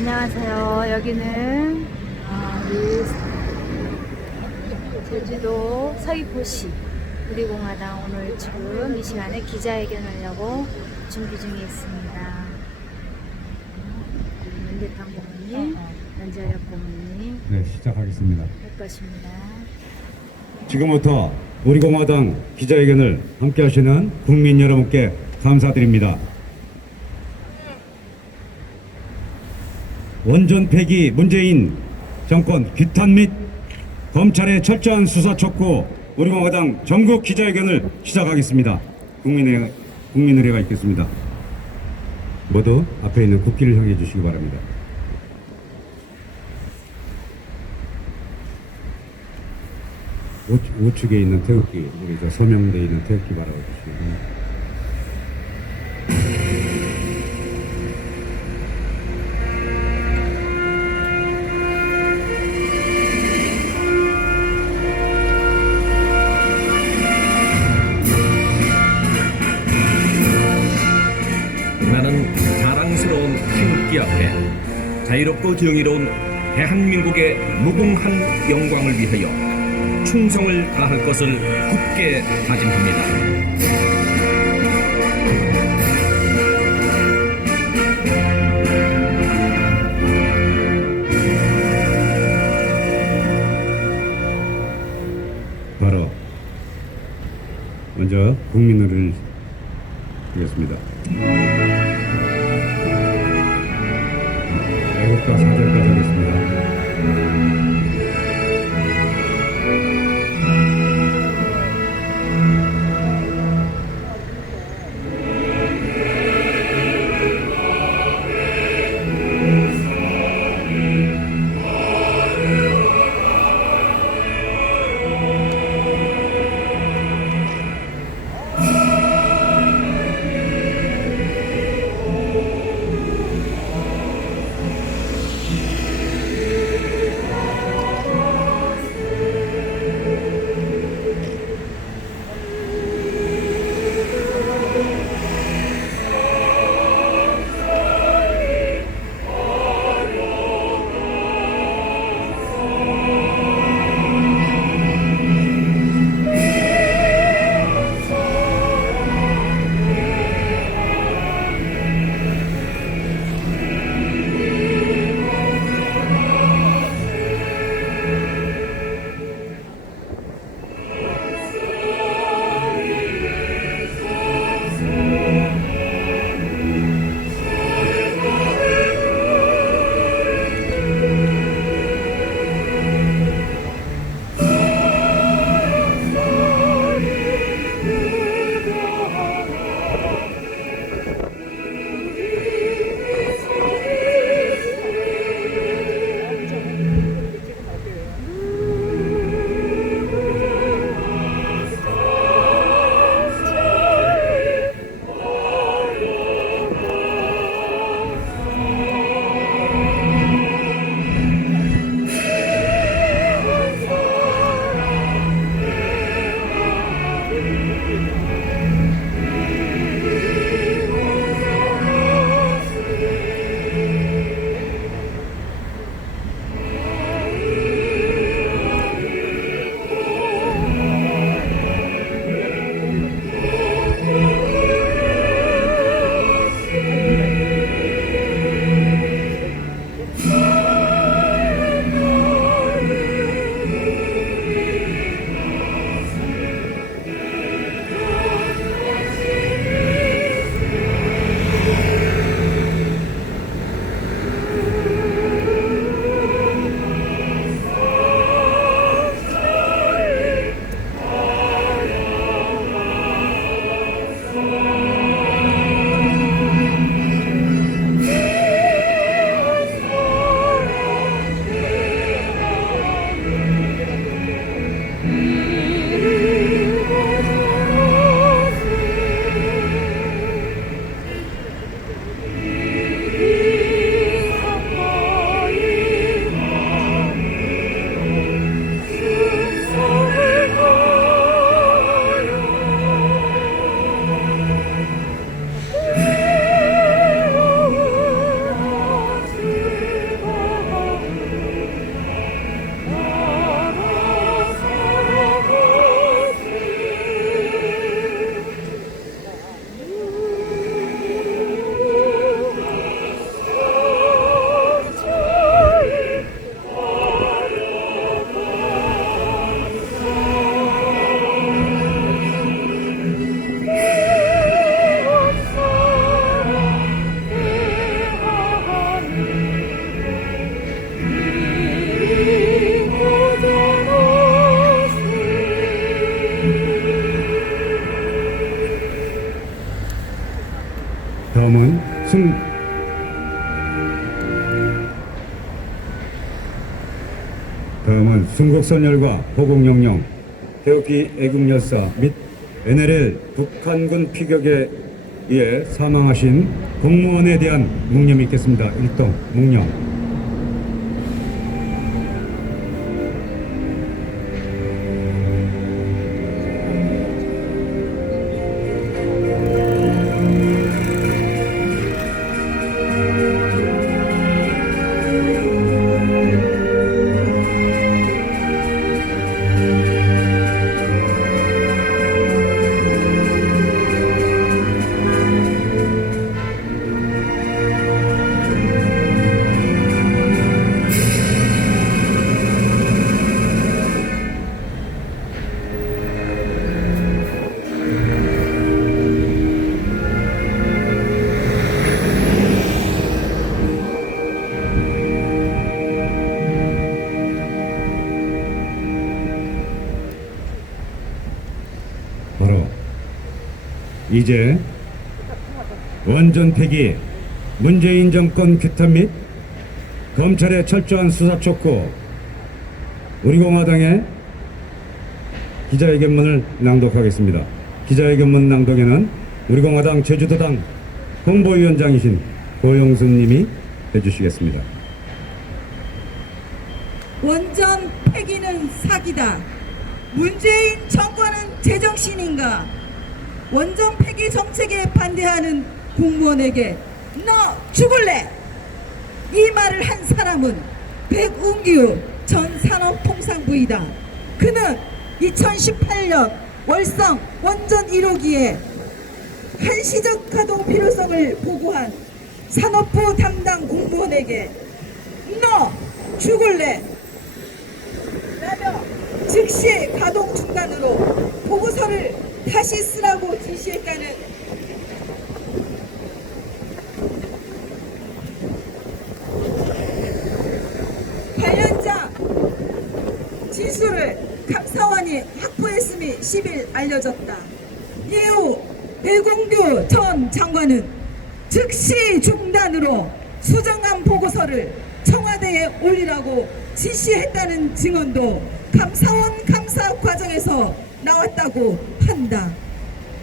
안녕하세요. 여기는 우리 제주도 서귀포시 우리공화당 오늘 지금 이 시간에 기자회견을 하려고 준비 중에 있습니다. 윤대탕 고모님, 연재엽 고모님 네, 시작하겠습니다. 할 것입니다. 지금부터 우리공화당 기자회견을 함께 하시는 국민 여러분께 감사드립니다. 원전 폐기 문재인 정권 규탄 및 검찰의 철저한 수사 촉구 우리공화당 전국 기자회견을 시작하겠습니다. 국민의회가 있겠습니다. 모두 앞에 있는 국기를 향해 주시기 바랍니다. 우측에 있는 태극기, 우리 저 서명대에 있는 태극기 바라보시고. 나는 자랑스러운 태극기 앞에 자유롭고 정의로운 대한민국의 무궁한 영광을 위하여 충성을 다할 것을 굳게 다짐합니다. 바로 먼저 국민노래를 드리겠습니다. 애국가 4절까지 하겠습니다. 다음은 순국선열과 포국영령, 태극기 애국열사 및 NLL 북한군 피격에 의해 사망하신 공무원에 대한 묵념이 있겠습니다. 1동 묵념. 바로 이제 원전 폐기, 문재인 정권 규탄 및 검찰의 철저한 수사 촉구, 우리 공화당의 기자회견문을 낭독하겠습니다. 기자회견문 낭독에는 우리 공화당 제주도당 홍보위원장이신 고영순 님이 해주시겠습니다. 원전 폐기는 사기다. 문재인 정권은 제정신인가? 원전 폐기 정책에 반대하는 공무원에게 너 죽을래! 이 말을 한 사람은 백운규 전 산업통상부이다. 그는 2018년 월성 원전 1호기에 한시적 가동 필요성을 보고한 산업부 담당 공무원에게 너 죽을래! 라며 즉시 가동 중단으로 보고서를 다시 쓰라고 지시했다는 관련자 진술을 감사원이 확보했음이 10일 알려졌다. 이후 백운규 전 장관은 즉시 중단으로 수정안 보고서를 청와대에 올리라고 지시했다는 증언도 감사원 감사 과정에서 나왔다고 한다.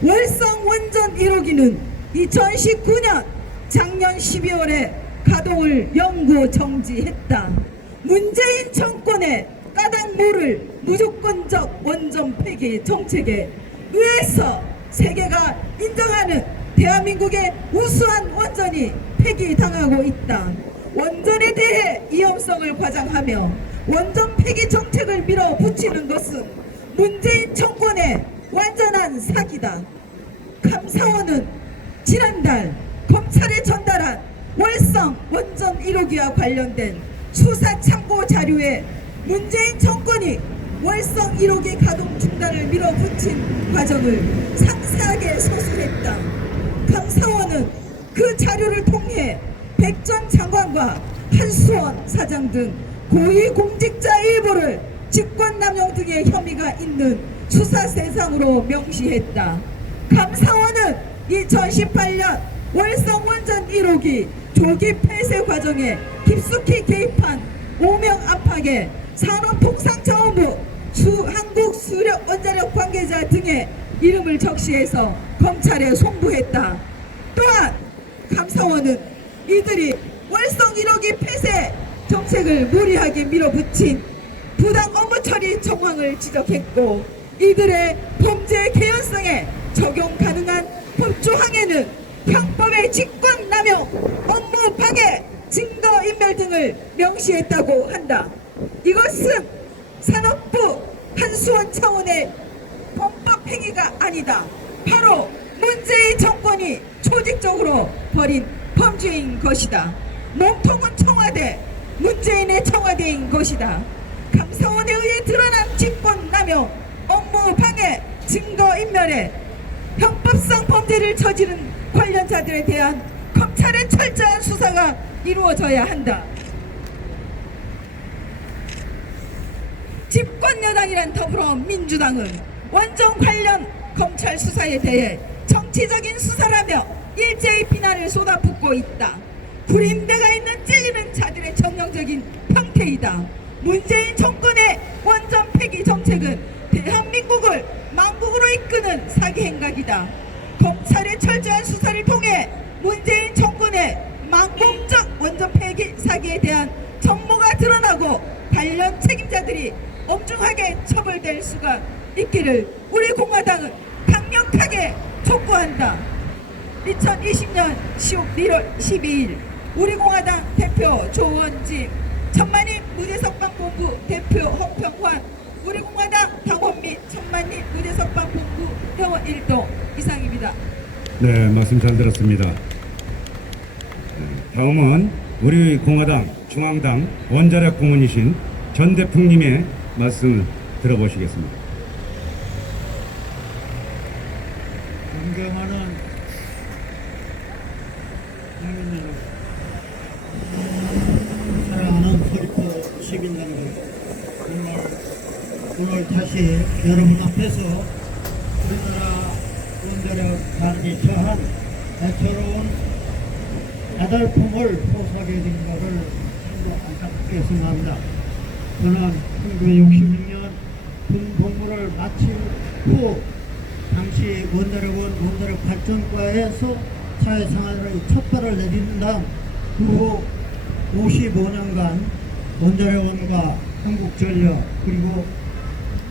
월성 원전 1호기는 2019년 작년 12월에 가동을 영구 정지했다. 문재인 정권의 까닭 모를 무조건적 원전 폐기 정책에 의해서 세계가 인정하는 대한민국의 우수한 원전이 폐기당하고 있다. 원전에 대해 위험성을 과장하며 원전 폐기 정책을 밀어붙이는 것은 문재인 정권의 완전한 사기다. 감사원은 지난달 검찰에 전달한 월성 원전 1호기와 관련된 수사 참고 자료에 문재인 정권이 월성 1호기 가동 중단을 밀어붙인 과정을 상세하게 서술했다. 감사원은 그 자료를 통해 백 전 장관과 한수원 사장 등 고위공직자 일부를 직권남용 등의 혐의가 있는 수사 대상으로 명시했다. 감사원은 2018년 월성 원전 1호기 조기 폐쇄 과정에 깊숙이 개입한 오명 안팎의 산업통상자원부 한국수력원자력 관계자 등의 이름을 적시해서 검찰에 송부했다. 또한 감사원은 이들이 월성 1호기 폐쇄 정책을 무리하게 밀어붙인 부당 업무 처리 정황을 지적했고, 이들의 범죄 개연성에 적용 가능한 법조항에는 형법의 직권남용, 업무 방해, 증거인멸 등을 명시했다고 한다. 이것은 산업부 한수원 차원의 범법 행위가 아니다. 바로 문재인 정권이 조직적으로 벌인 범죄인 것이다. 몸통은 청와대, 문재인의 청와대인 것이다. 감사원에 의해 드러난 직권남용, 업무 방해, 증거인멸에 형법상 범죄를 저지른 관련자들에 대한 검찰의 철저한 수사가 이루어져야 한다. 집권여당이란 더불어민주당은 원전 관련 검찰 수사에 대해 정치적인 수사라며 일제히 비난을 쏟아붓고 있다. 구림대가 있는 찔리는 자들의 전형적인 형태이다. 문재인 정권의 원전 폐기 정책은 대한민국을 망국으로 이끄는 사기 행각이다. 검찰의 철저한 수사를 통해 문재인 정권의 망국적 원전 폐기 사기에 대한 전모가 드러나고 관련 책임자들이 엄중하게 처벌될 수가 있기를 우리 공화당은 강력하게 촉구한다. 2020년 1월 12일 우리 공화당 대표 조원진, 천만인 무대석방본부 대표 홍평환, 우리 공화당 당원 및 천만인 무대석방본부 회원 1동 이상입니다. 네, 말씀 잘 들었습니다. 다음은 우리 공화당 중앙당 원자력 고문이신 전대풍님의 말씀을 들어보시겠습니다. 존경하는 국민 여러분, 사랑하는 서귀포 시민 여러분, 오늘 다시 여러분 앞에서 우리나라 원자력 가락이 처한 애처로운 아달품을 포사하게 된 것을 참고 안타깝게 생각합니다. 저는 1966년 군 복무를 마친 후 당시 원자력 발전과에서 사회생활의 첫 발을 내딛는 다음 그 후 55년간 원자력원과 한국전력 그리고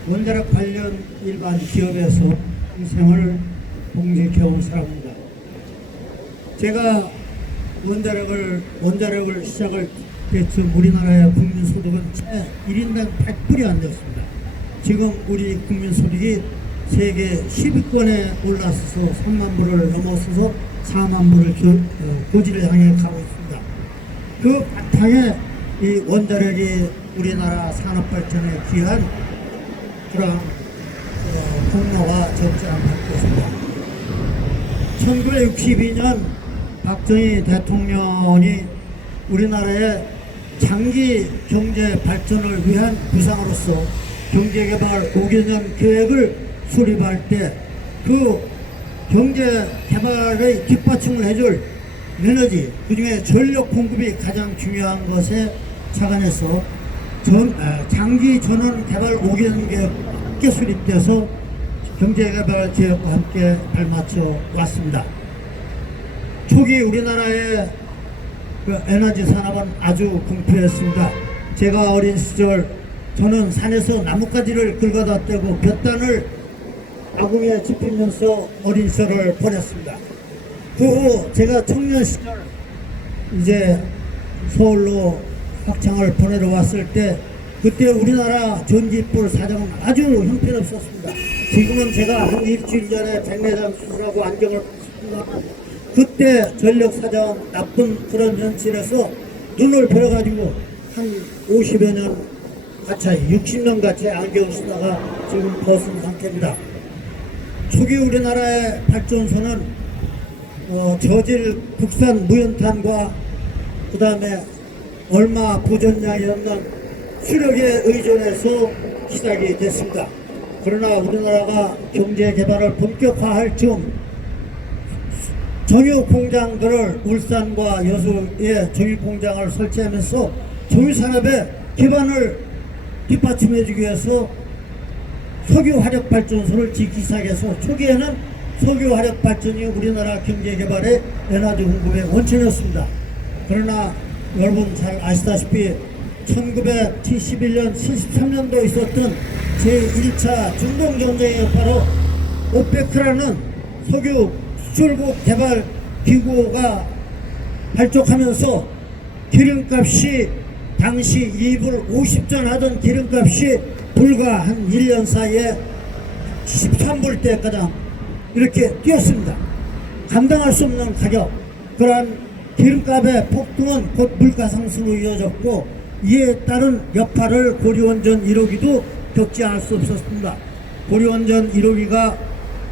원자력 관련 일반 기업에서 생활을 봉직해온 사람입니다. 제가 원자력을 시작할 때쯤 우리나라의 국민소득은 채 1인당 100불이 안 되었습니다. 지금 우리 국민소득이 세계 10위권에 올라서서 3만 불을 넘어서서 4만 불을 고지를 향해 가고 있습니다. 그 바탕에 이 원자력이 우리나라 산업발전에 귀한 그런 공로가 적지 않고 있습니다. 1962년 박정희 대통령이 우리나라의 장기 경제 발전을 위한 구상으로서 경제개발 5개년 계획을 수립할 때 그 경제개발의 뒷받침을 해줄 에너지, 그중에 전력 공급이 가장 중요한 것에 착안해서 장기 전원 개발 5개년 계획 함께 수립돼서 경제개발 계획과 함께 발맞춰 왔습니다. 초기 우리나라의 그 에너지 산업은 아주 궁핍했습니다. 제가 어린 시절 저는 산에서 나뭇가지를 긁어다 떼고 볕단을 아궁이에 집히면서 어린 시절을 보냈습니다. 그 후 제가 청년 시절 이제 서울로 학창을 보내러 왔을 때 그때 우리나라 전기불 사정은 아주 형편없었습니다. 지금은 제가 한 일주일 전에 백내장 수술하고 안경을 벗었습니다. 그때 전력 사정 나쁜 그런 현실에서 눈을 벼려가지고 한 50여 년 가차이 60년 가차이 안경 쓰다가 지금 벗은 상태입니다. 초기 우리나라의 발전소는 저질 국산 무연탄과 그 다음에 얼마 보존량이 없는 수력에 의존해서 시작이 됐습니다. 그러나 우리나라가 경제 개발을 본격화할 즈음 정유 공장들을 울산과 여수에 정유 공장을 설치하면서 정유 산업의 기반을 뒷받침해주기 위해서 석유 화력 발전소를 짓기 시작해서 초기에는 석유 화력 발전이 우리나라 경제 개발의 에너지 공급의 원천이었습니다. 그러나 여러분 잘 아시다시피 1971년 73년도에 있었던 제1차 중동전쟁의 여파로 오페크라는 석유 수출국 개발 기구가 발족하면서 기름값이 당시 2불 50전 하던 기름값이 불과 한 1년 사이에 13불대가량 이렇게 뛰었습니다. 감당할 수 없는 가격, 그러한 기름값의 폭등은 곧 물가 상승으로 이어졌고 이에 따른 여파를 고리원전 1호기도 겪지 않을 수 없었습니다. 고리원전 1호기가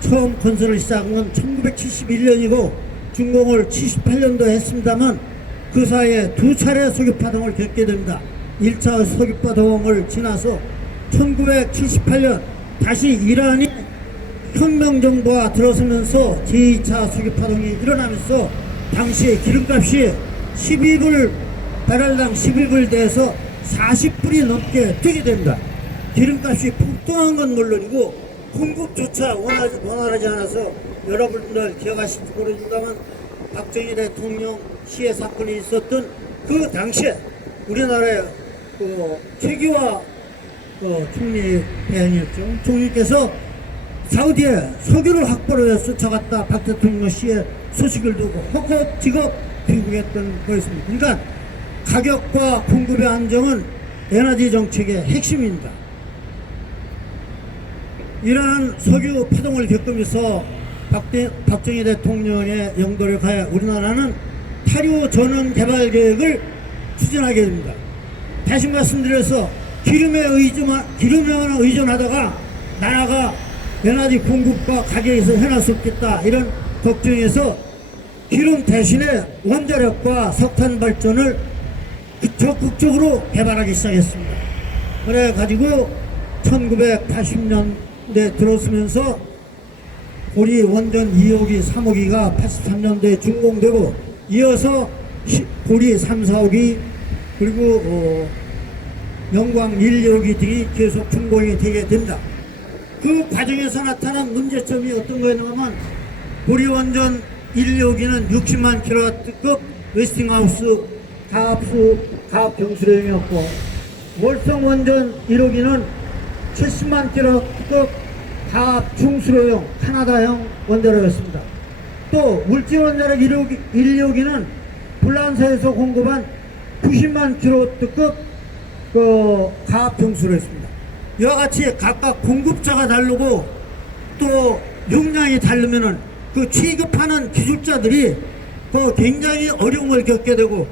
처음 건설을 시작한 건 1971년이고 준공을 78년도에 했습니다만 그 사이에 두 차례 석유파동을 겪게 됩니다. 1차 석유파동을 지나서 1978년 다시 이란이 혁명정부가 들어서면서 제2차 수급파동이 일어나면서 당시 기름값이 12불, 배럴당 12불 돼서 40불이 넘게 되게 됩니다. 기름값이 폭등한 건 물론이고 공급조차 원활하지 않아서 여러분들 기억하실지 모르겠습니다만 박정희 대통령 시해 사건이 있었던 그 당시에 우리나라의 최기화 총리 대행이었죠. 총리께서 사우디에 석유를 확보를 해서 쫓아갔다 박 대통령 시해 소식을 두고 허겁지겁 귀국했던 거였습니다. 그러니까 가격과 공급의 안정은 에너지 정책의 핵심입니다. 이러한 석유 파동을 겪으면서 박정희 대통령의 영도를 가해 우리나라는 타류 전원 개발 계획을 추진하게 됩니다. 다시 말씀드려서 기름에만 의존하다가 나라가 에너지 공급과 가격에서 해낼 수 없겠다 이런 걱정에서 기름 대신에 원자력과 석탄 발전을 적극적으로 개발하기 시작했습니다. 그래 가지고 1980년대 들어서면서 고리 원전 2호기, 3호기가 83년도에 준공되고 이어서 고리 3, 4호기 그리고 영광 1, 2호기 등이 계속 준공이 되게 됩니다. 그 과정에서 나타난 문제점이 어떤 거였냐면 고리 원전 1, 2호기는 60만 킬로와트급 웨스팅하우스 가압 경수령이었고 월성 원전 1호기는 70만 킬로와트급 가압 중수로용 카나다형 원자로였습니다. 또 울진 원자력 1, 2호기는 불란서에서 공급한 90만 킬로와트급 가압 경수로였습니다. 이와 같이 각각 공급자가 다르고 또 용량이 다르면은 그 취급하는 기술자들이 굉장히 어려움을 겪게 되고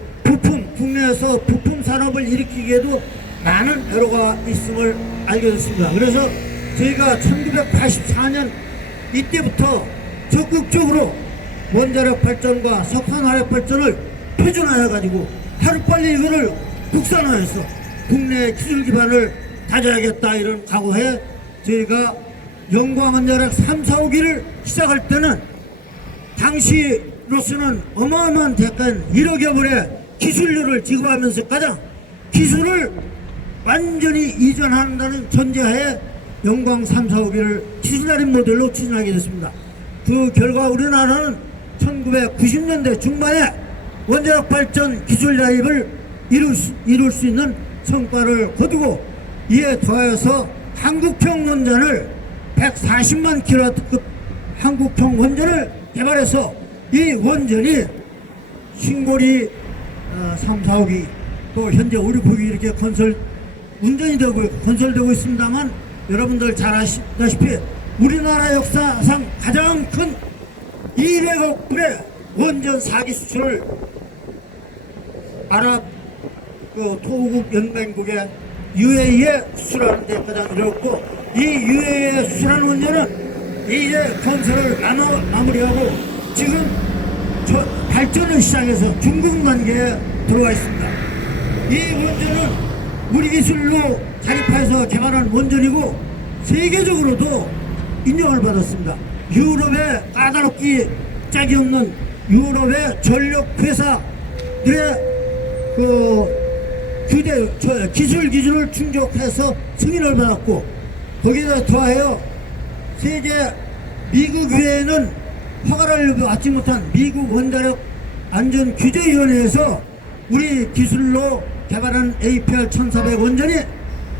국내에서 부품 산업을 일으키기에도 많은 애로가 있음을 알게 됐습니다. 그래서 저희가 1984년 이때부터 적극적으로 원자력 발전과 석탄 화력 발전을 표준화해 가지고 하루빨리 이거를 국산화해서 국내 기술 기반을 다져야겠다 이런 각오에 저희가 영광 원자력 3, 4호기를 시작할 때는 당시로서는 어마어마한 대가인 1억여 불의 기술료를 지급하면서 가장 기술을 완전히 이전한다는 전제하에 영광 3, 4호기를 기술자립 모델로 추진하게 됐습니다. 그 결과 우리나라는 1990년대 중반에 원자력 발전 기술 자립을 이룰 수 있는 성과를 거두고 이에 더하여서 한국형 원전을 140만 킬로와트급 한국형 원전을 개발해서 이 원전이 신고리 3, 4호기 또 현재 5, 6호기 이렇게 운전이 되고 건설되고 있습니다만 여러분들 잘 아시다시피 우리나라 역사상 가장 큰 200억 불의 원전 4기 수출을 아랍 토호국 연맹국의 UAE에 수출하는 데 가장 이르렀고 이 UAE에 수출하는 원전은 이제 건설을 마무리하고 지금 발전을 시작해서 중공 단계에 들어와 있습니다. 이 원전은 우리 기술로 자립해서 개발한 원전이고 세계적으로도 인정을 받았습니다. 유럽의 까다롭기 짝이 없는 유럽의 전력 회사들의 기술 기준을 충족해서 승인을 받았고 거기에 더하여 세계 미국 외에는 허가를 받지 못한 미국 원자력 안전규제위원회에서 우리 기술로 개발한 APR 1400 원전이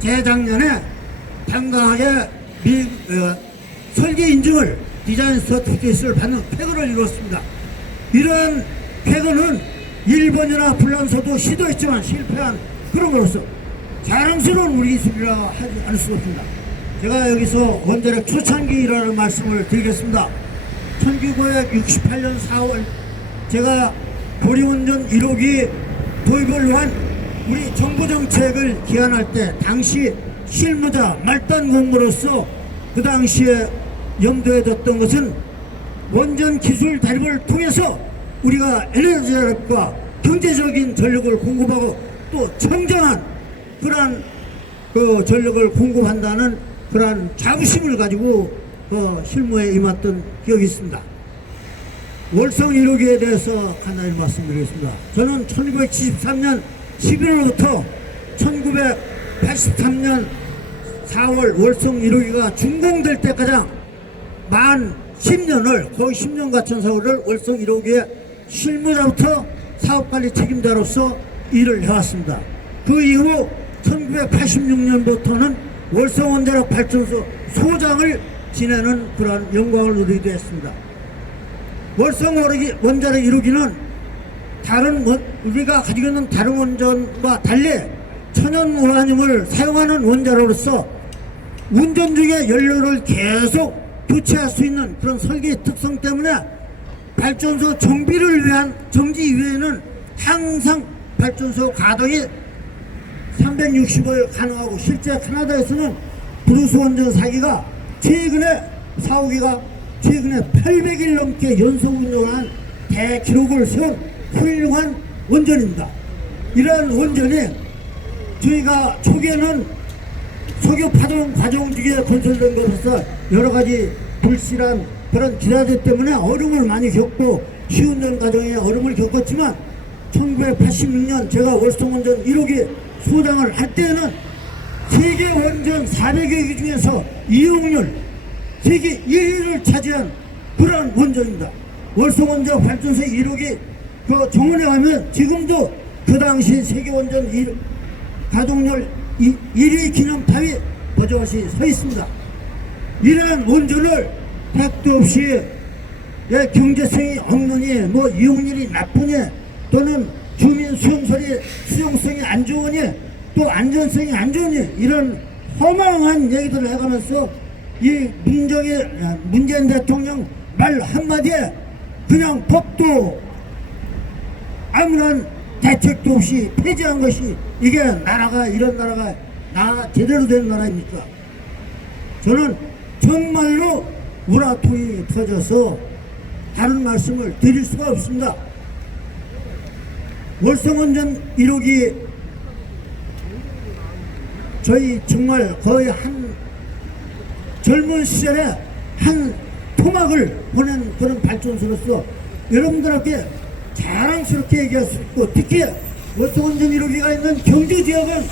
재작년에 당당하게 설계 인증을 디자인 서티피케이트를 받는 쾌거를 이루었습니다. 이러한 쾌거는 일본이나 불란서도 시도했지만 실패한 그런 거로서 자랑스러운 우리 기술이라 하지 않을 수 없습니다. 제가 여기서 원자력 초창기라는 말씀을 드리겠습니다. 1968년 4월 제가 고리원전 1호기 도입을 위한 우리 정부 정책을 기한할 때 당시 실무자 말단 공무로서 그 당시에 염두에 뒀던 것은 원전 기술 다립을 통해서 우리가 에너지 자립과 경제적인 전력을 공급하고 또 청정한 그러한 전력을 공급한다는 그러한 자부심을 가지고 실무에 임했던 기억이 있습니다. 월성 1호기에 대해서 하나를 말씀드리겠습니다. 저는 1973년 11월부터 1983년 4월 월성 1호기가 준공될 때까지 만 10년을 거의 10년 같은 세월을 월성 1호기의 실무자부터 사업관리 책임자로서 일을 해왔습니다. 그 이후 1986년부터는 월성 원자력 발전소 소장을 지내는 그러한 영광을 누리게 되었습니다. 월성 원자력 1호기는 우리가 가지고 있는 다른 원전과 달리 천연 우라늄을 사용하는 원자로서 운전 중에 연료를 계속 교체할 수 있는 그런 설계 특성 때문에 발전소 정비를 위한 정지 이외에는 항상 발전소 가동이 365일 가능하고, 실제 캐나다에서는 브루스 원전 4기가 최근에 800일 넘게 연속 운전한 대기록을 세운 훌륭한 원전입니다. 이러한 원전이 저희가 초기에는 석유 파동 과정 중에 건설된 것으로서 여러가지 불실한 그런 기자재 때문에 어려움을 많이 겪고 시운전 과정에 어려움을 겪었지만 1986년 제가 월성원전 1호기 소장을 할 때에는 세계 원전 400여 개 중에서 이용률 세계 1위를 차지한 그런 원전입니다. 월성원전 발전소 1호기 그 정원에 가면 지금도 그 당시 세계 원전 가동률 1위 기념탑이 버젓이 서 있습니다. 이러한 원전을 택도 없이 경제성이 없느니 뭐 이용률이 나쁘니 또는 주민 수용성이 안 좋으니 또 안전성이 안 좋으니 이런 허망한 얘기들을 해가면서 이 문재인 대통령 말 한마디에 그냥 법도 아무런 대책도 없이 폐지한 것이 이게 나라가 이런 나라가 제대로 된 나라입니까? 저는 정말로 우라통이 터져서 다른 말씀을 드릴 수가 없습니다. 월성원전 1호기 저희 정말 거의 한 젊은 시절에 한 토막을 보낸 그런 발전소로서 여러분들께 자랑스럽게 얘기할 수 있고, 특히 월성원전 1호기가 있는 경주지역은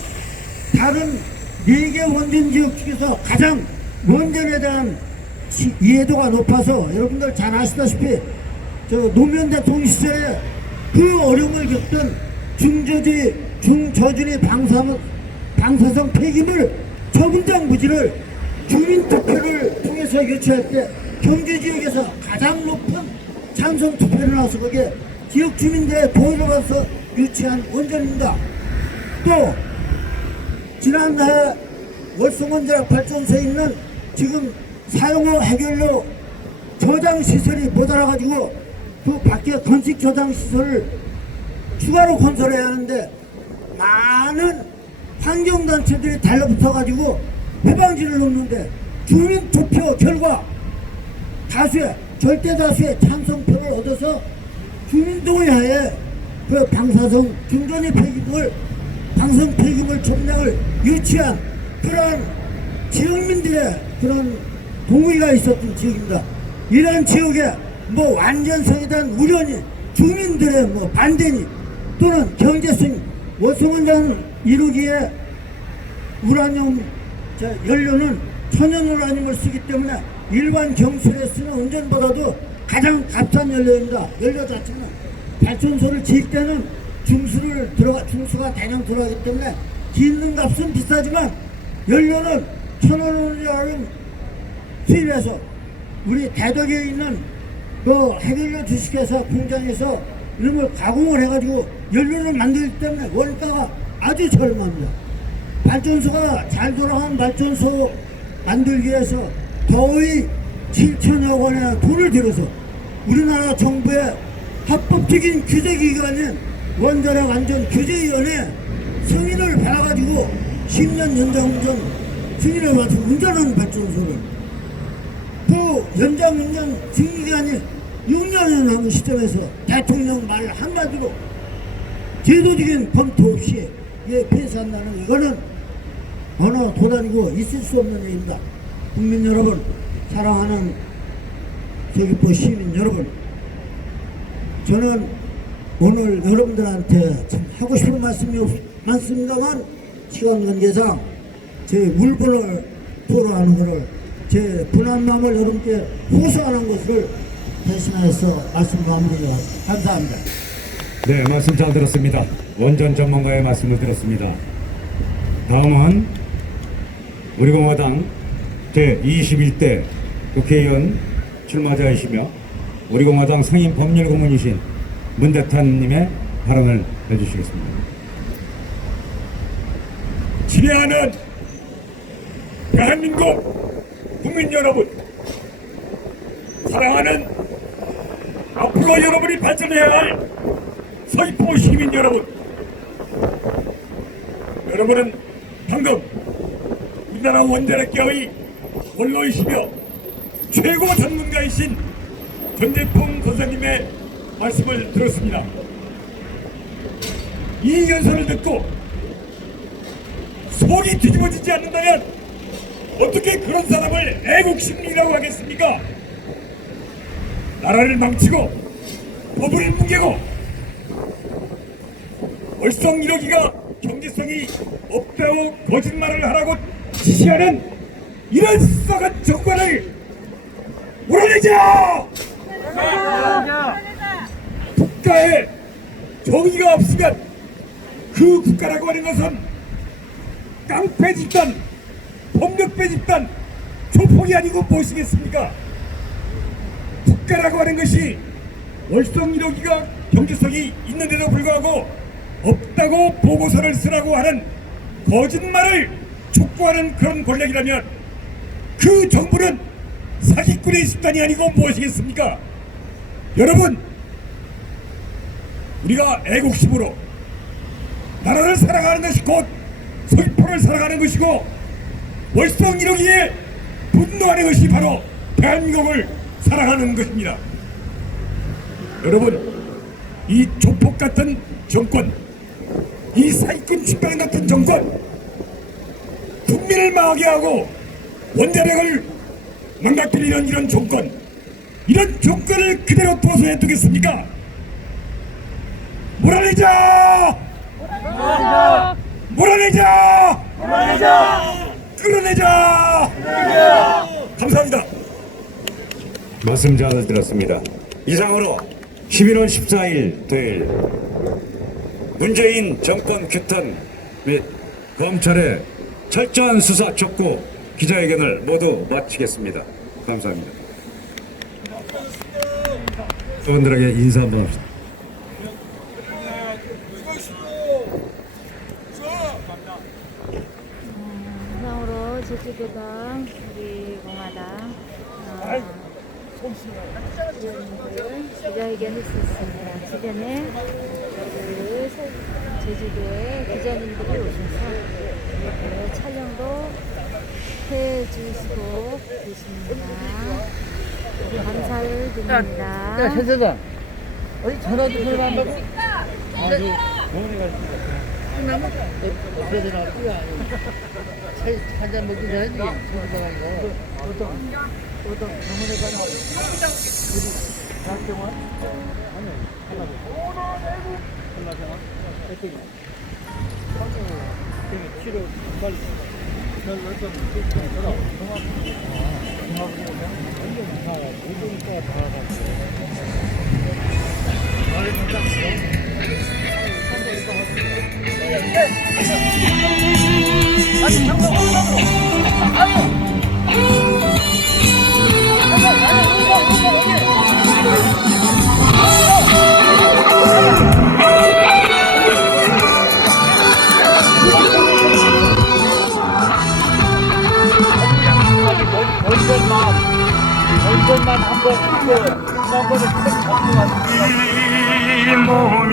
다른 4개 원전지역 중에서 가장 원전에 대한 이해도가 높아서 여러분들 잘 아시다시피 노무현 대통령 시절에 그 어려움을 겪던 중저준위 방사성 폐기물 처분장 부지를 주민투표를 통해서 유치할 때 경주지역에서 가장 높은 찬성 투표를 나와서 거기에 지역 주민들의 동의를 받아서 유치한 원전입니다. 또 지난해 월성원자력 발전소에 있는 지금 사용후 해결료 저장시설이 모자라가지고 그 밖에 건식 저장시설을 추가로 건설해야 하는데 많은 환경단체들이 달라붙어가지고 해방지를 놓는데 주민투표 결과 절대다수의 찬성표를 얻어서 주민동의하에 그 방사성 중전위 폐기물 방사성 폐기물 총량을 유치한 그런 지역민들의 그런 동의가 있었던 지역입니다. 이런 지역에 뭐 완전성에 대한 우려니 주민들의 뭐 반대니 또는 경제성 월성원전 1호기에 우라늄 연료는 천연 우라늄을 쓰기 때문에 일반 경수에 쓰는 원전보다도 가장 값싼 연료입니다. 연료 자체는 발전소를 지을 때는 중수가 대량 들어가기 때문에 짓는 값은 비싸지만 연료는 천연 우라늄 수입해서 우리 대덕에 있는 그 해결료 주식회사 공장에서 이런 걸 가공을 해가지고 연료를 만들기 때문에 원가가 아주 저렴합니다. 발전소가 잘 돌아가는 발전소 만들기 위해서 거의 7천여 원의 돈을 들여서 우리나라 정부의 합법적인 규제기관인 원자력 안전 규제위원회 승인을 받아가지고 10년 연장운전 승인을 받아서 운전하는 발전소를 그 연장운전 승인기간이 6년이 남은 시점에서 대통령 말 한마디로 제도적인 검토 없이 폐쇄한다는 이거는 어느 도단이고 있을 수 없는 일입니다. 국민 여러분, 사랑하는 서귀포 시민 여러분, 저는 오늘 여러분들한테 참 하고 싶은 말씀이 많습니다만 시간 관계상 제 울분을 토로하는 것을, 제 분한 마음을 여러분께 호소하는 것을 대신해서 말씀 마무리합니다. 감사합니다. 네, 말씀 잘 들었습니다. 원전 전문가의 말씀을 들었습니다. 다음은 우리 공화당 제21대 국회의원 출마자이시며 우리 공화당 상임 법률고문이신 문대탄님의 발언을 해주시겠습니다. 친애하는 대한민국 국민 여러분, 사랑하는 앞으로 여러분이 발전해야 할 서귀포 시민 여러분, 여러분은 방금 우리나라 원자력계의 원로이시며 최고 전문가이신 전재풍 선생님의 말씀을 들었습니다. 이 연설을 듣고 속이 뒤집어지지 않는다면 어떻게 그런 사람을 애국심이라고 하겠습니까? 나라를 망치고 법을 뭉개고 월성 1호기가 경제성이 없다고 거짓말을 하라고 지시하는 이런 썩은 정권을 몰아내자! 국가에 정의가 없으면 그 국가라고 하는 것은 깡패 집단, 폭력배 집단, 조폭이 아니고 무엇이겠습니까? 국가라고 하는 것이 월성 1호기가 경제성이 있는데도 불구하고 없다고 보고서를 쓰라고 하는 거짓말을 촉구하는 그런 권력이라면 그 정부는 사기꾼의 집단이 아니고 무엇이겠습니까? 여러분, 우리가 애국심으로 나라를 사랑하는 것이 곧 서귀포를 사랑하는 것이고 월성 1호기에 분노하는 것이 바로 대한민국을 사랑하는 것입니다. 여러분, 이 조폭 같은 정권, 이 사기꾼 집단 같은 정권, 국민을 망하게 하고 원자력을 망가뜨리는 이런 정권, 이런 정권을 그대로 두어서 두겠습니까? 몰아내자! 몰아내자! 끌어내자! 감사합니다. 말씀 잘 들었습니다. 이상으로 11월 14일 토요일 문재인 정권 규탄 및 검찰의 철저한 수사 촉구 기자회견을 모두 마치겠습니다. 감사합니다. 여러분들에게 인사 한번 합시다. 이상으로 제주도당 우리 공화당 기자회견을 했었습니다. 주변에 그 제주도에 기자님들이 오셔서 촬영도 해주시고 계십니다. 감사를 드립니다. 야, 최대장. 어디 전화도 별로 안 받고? 아주 병원에 갔습니다. 끝나면 어떻게 되나? 한잔 먹기 전에 소주가 이거. 어떤 병원에 가나? 우리 대학병원? 아니요. 한라병원? 어떻게? 치료 빨리. 별 어떤 전화 종합병원 완전 다 모든 과가 다 원전만 한번 한번에 딱 잡고 왔습니다. 이 몸이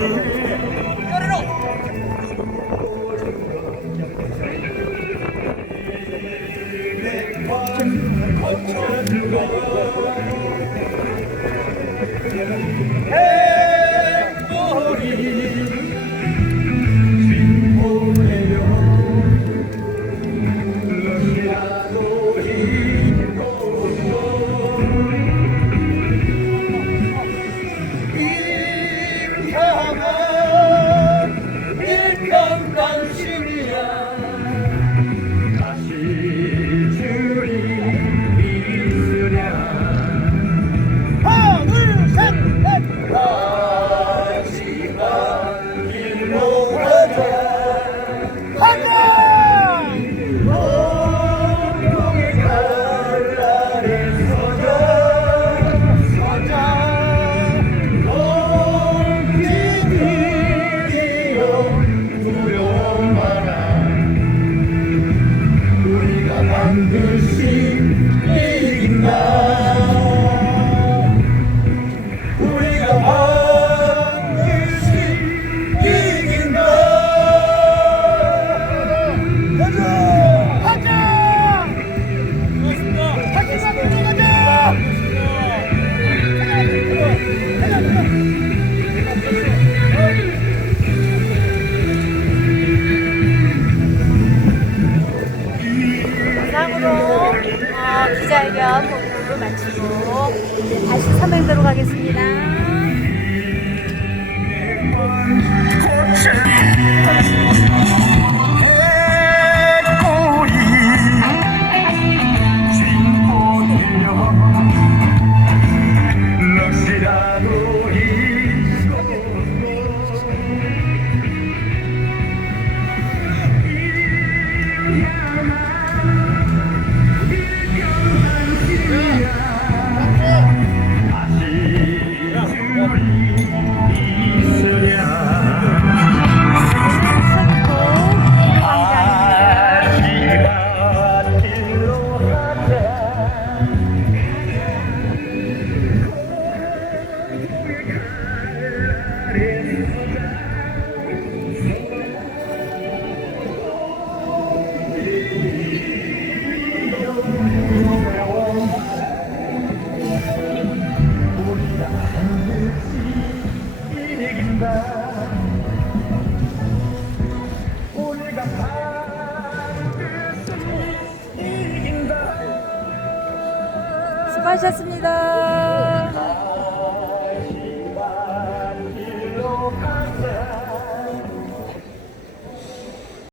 수고하셨습니다.